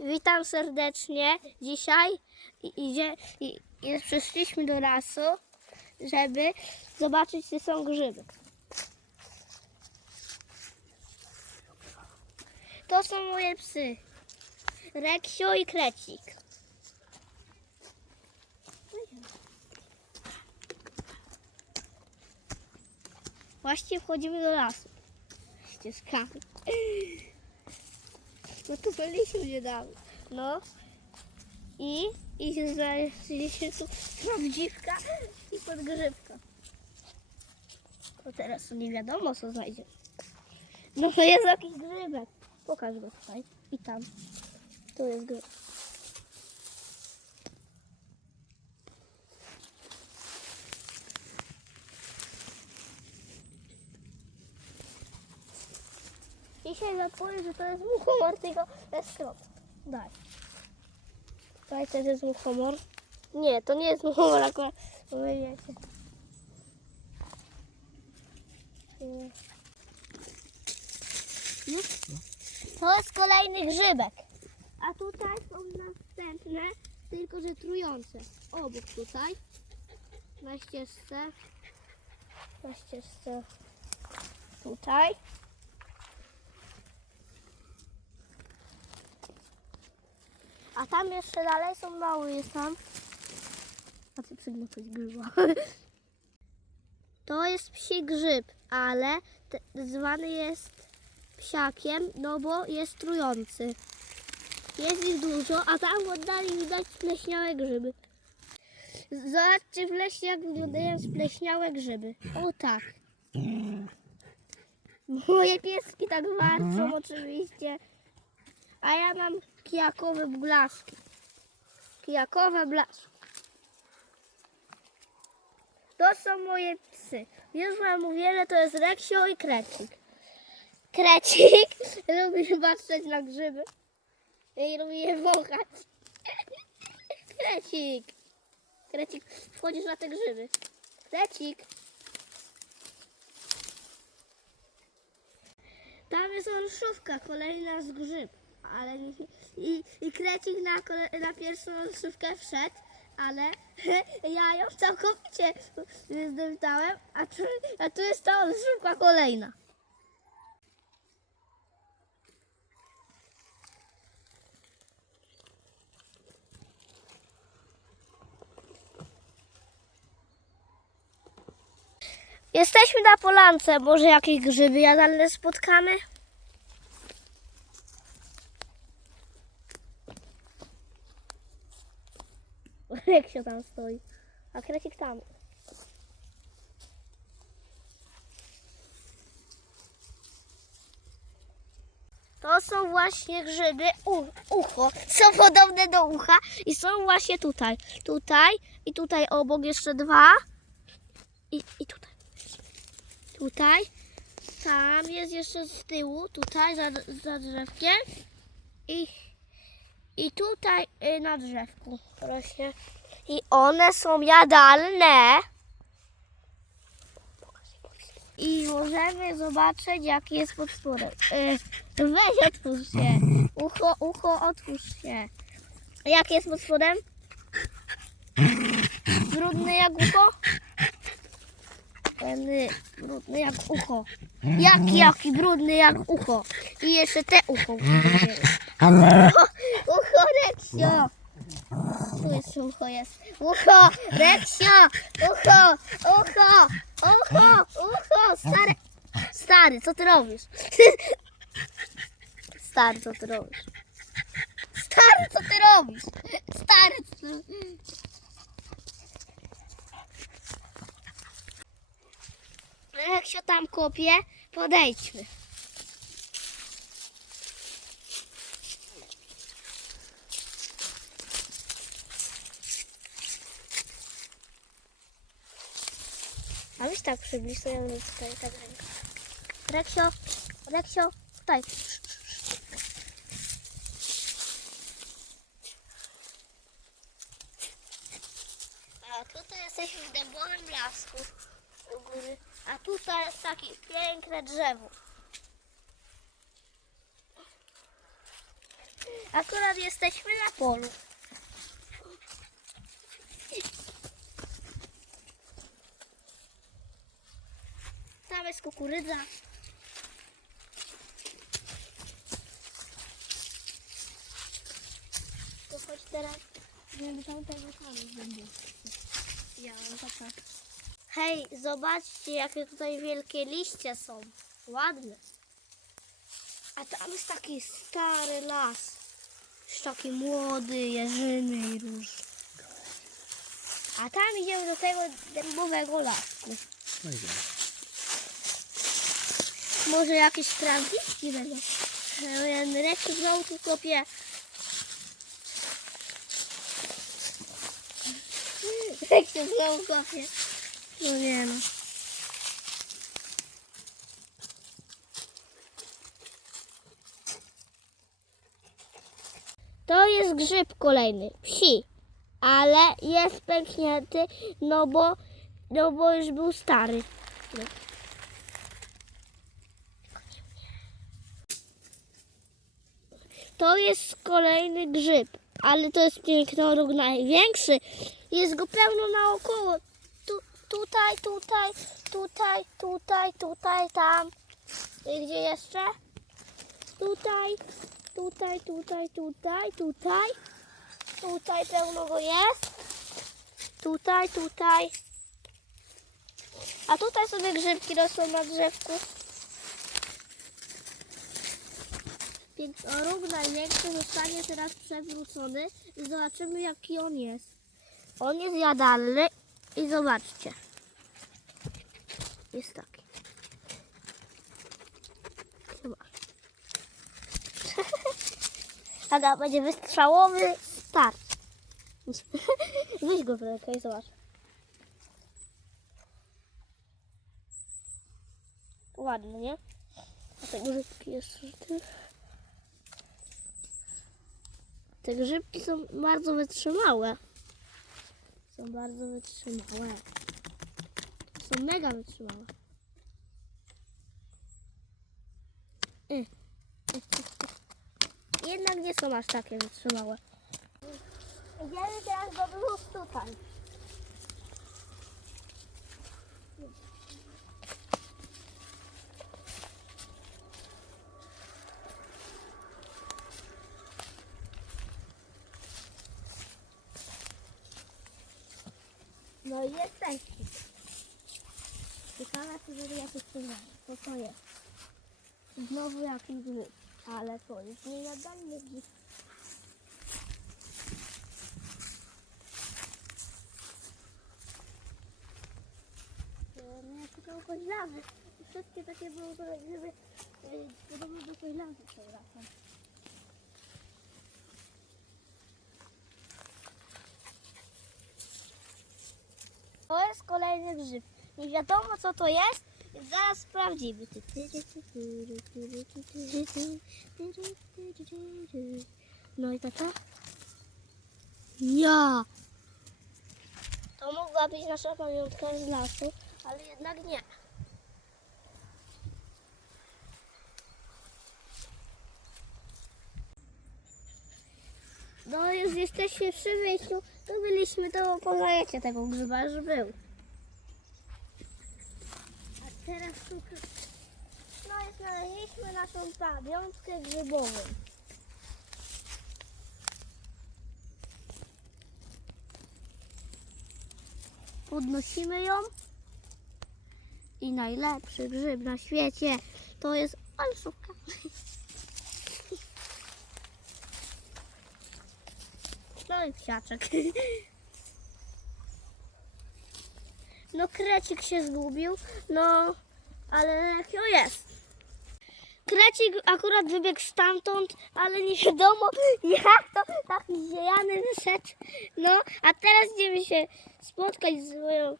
Witam serdecznie. Dzisiaj idzie, i, i przyszliśmy do lasu, żeby zobaczyć, czy są grzyby. To są moje psy. Reksio i Krecik. Właśnie wchodzimy do lasu. Ścieżkami. No to byliśmy niedawno. No. I, i znaleźliśmy tu prawdziwka i podgrzewka. To teraz to nie wiadomo co znajdzie. No to jest jakiś grzybek. Pokaż go tutaj. I tam. Tu jest grzyb. Dzisiaj zapowiem, że to jest muchomor, tylko krop. Daj. Daj, to jest muchomor. Nie, to nie jest muchomor akurat, wiecie. Już? To jest kolejny grzybek. A tutaj są następne, tylko że trujące. Obok tutaj. Na ścieżce. Na ścieżce. Tutaj. A tam jeszcze dalej są mały, jest tam. A ty przygniotać grzyba. To jest psi grzyb, ale zwany jest psiakiem, no bo jest trujący. Jest ich dużo, a tam w oddali widać spleśniałe grzyby. Zobaczcie w lesie, jak wyglądają spleśniałe grzyby. O tak. Moje pieski tak warczą oczywiście. A ja mam kijakowe blaszki. Kijakowe blaszki. To są moje psy. Już wam mówię, to jest Reksio i Krecik. Krecik lubi patrzeć na grzyby i lubi je wąchać. Krecik. Krecik, wchodzisz na te grzyby. Krecik. Tam jest olszówka, kolejna z grzyb. Ale nie, i, i krecik na, na pierwszą olszówkę wszedł, ale ja ją całkowicie zdeptałem, a tu, a tu jest ta olszówka kolejna. Jesteśmy na polance, może jakieś grzyby jadalne spotkamy? Jak się tam stoi. A krecik tam. To są właśnie grzyby u, ucho. Są podobne do ucha i są właśnie tutaj. Tutaj i tutaj obok jeszcze dwa. I, i tutaj. Tutaj. Tam jest jeszcze z tyłu, tutaj za, za drzewkiem. I, i tutaj y, na drzewku rośnie. I one są jadalne. I możemy zobaczyć, jaki jest pod spodem. Y, weź otwórz się. Ucho, ucho, otwórz się. Jaki jest pod spodem? Brudny jak ucho? Ten y, brudny jak ucho. Jaki, jaki brudny jak ucho. I jeszcze te ucho. Ucho, ucho Reksio. Tu jest ucho jest. Ucho, Reksio. Ucho, ucho, ucho, ucho. Stary, stary, co ty robisz? Stary, co ty robisz? Stary, co ty robisz? Stary, co ty... Jak się tam kopie, podejdźmy. Weź tak przybliż, to ja będę tutaj tak rękę. Reksio, Reksio, tutaj. A tutaj jesteśmy w dębowym lasku u góry. A tutaj jest takie piękne drzewo. Akurat jesteśmy na polu. Jest kukurydza. To chodź teraz, żeby tamtego tam będzie. Ja mam taka. Hej, zobaczcie jakie tutaj wielkie liście są. Ładne. A tam jest taki stary las. Jest taki młody, jeżyny i róż. A tam idziemy do tego dębowego lasku. No idziemy. Może jakieś sprawdziski będą. Ten Reksik znowu tu kopie. Reksik znowu kopie. No nie no. To jest grzyb kolejny, psi, ale jest pęknięty, no bo, no bo już był stary. No. To jest kolejny grzyb, ale to jest pięknoróg największy. Jest go pełno naokoło. Tu, tutaj, tutaj, tutaj, tutaj, tutaj, tam. I gdzie jeszcze? Tutaj, tutaj, tutaj, tutaj, tutaj. Tutaj pełno go jest. Tutaj, tutaj. A tutaj sobie grzybki rosną na drzewku. Pięknoróg największy zostanie teraz przewrócony i zobaczymy jaki on jest. On jest jadalny i zobaczcie. Jest taki. Zobacz. Aga, będzie wystrzałowy start. Weź go w i zobacz. Ładny, nie? A te grzybki jeszcze ty. Te grzybki są bardzo wytrzymałe. Są bardzo wytrzymałe. Są mega wytrzymałe. Y. Y, y. Jednak nie są aż takie wytrzymałe. Idziemy teraz do tutaj. No i jesteśmy. Ciekawe, czy będzie jakieś pytanie. Co to jest? Znowu jakiś grzyb. Ale to jest niejadalny grzyb. Nie szukał koźlawy. Wszystkie takie były grzyby y, podobne do koźlawy są razem. To jest kolejny grzyb. Nie wiadomo co to jest, więc zaraz sprawdzimy. No i tata? Ja! To mogła być nasza pamiątka z lasu, ale jednak nie. No już jesteśmy przy wyjściu, to byliśmy, to poznajecie tego grzyba, że był. No i znaleźliśmy naszą pamiątkę grzybową. Podnosimy ją. I najlepszy grzyb na świecie to jest olszówka. No i psiaczek. No krecik się zgubił, no ale to jest. Krecik akurat wybiegł stamtąd, ale nie wiadomo jak to taki zielony wyszedł. No, a teraz idziemy się spotkać z moją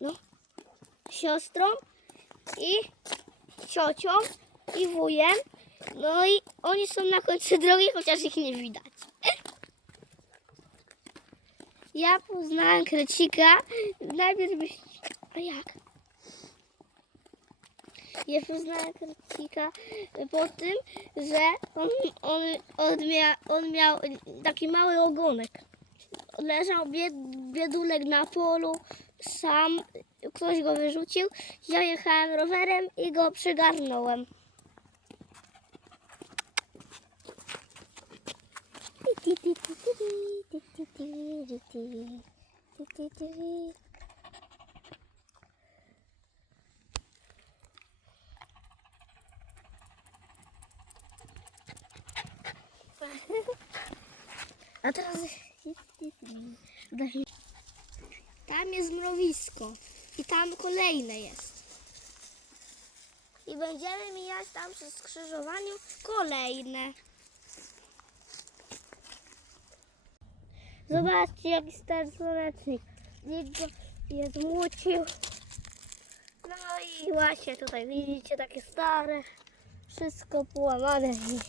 no, siostrą i ciocią i wujem. No i oni są na końcu drogi, chociaż ich nie widać. Ja poznałam krecika. Najpierw byś... A jak? Ja poznałem Krcika po tym, że on, on, on, mia, on miał taki mały ogonek. Leżał bied, biedulek na polu, sam, ktoś go wyrzucił. Ja jechałem rowerem i go przygarnąłem. A teraz tam jest mrowisko i tam kolejne jest. I będziemy mijać tam przy skrzyżowaniu kolejne. Zobaczcie jaki stary słonecznik. Nikt nie zmucił. No i właśnie tutaj widzicie takie stare. Wszystko połamane. i-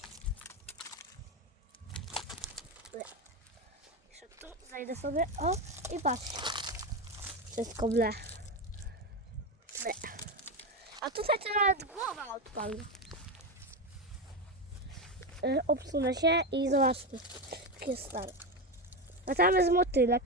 Jeszcze tu zajdę sobie. O i patrzcie. Wszystko ble. ble. A tutaj to nawet głowa odpadła. Y, Obsunę się i zobaczcie. Takie stare. A tam jest motylek.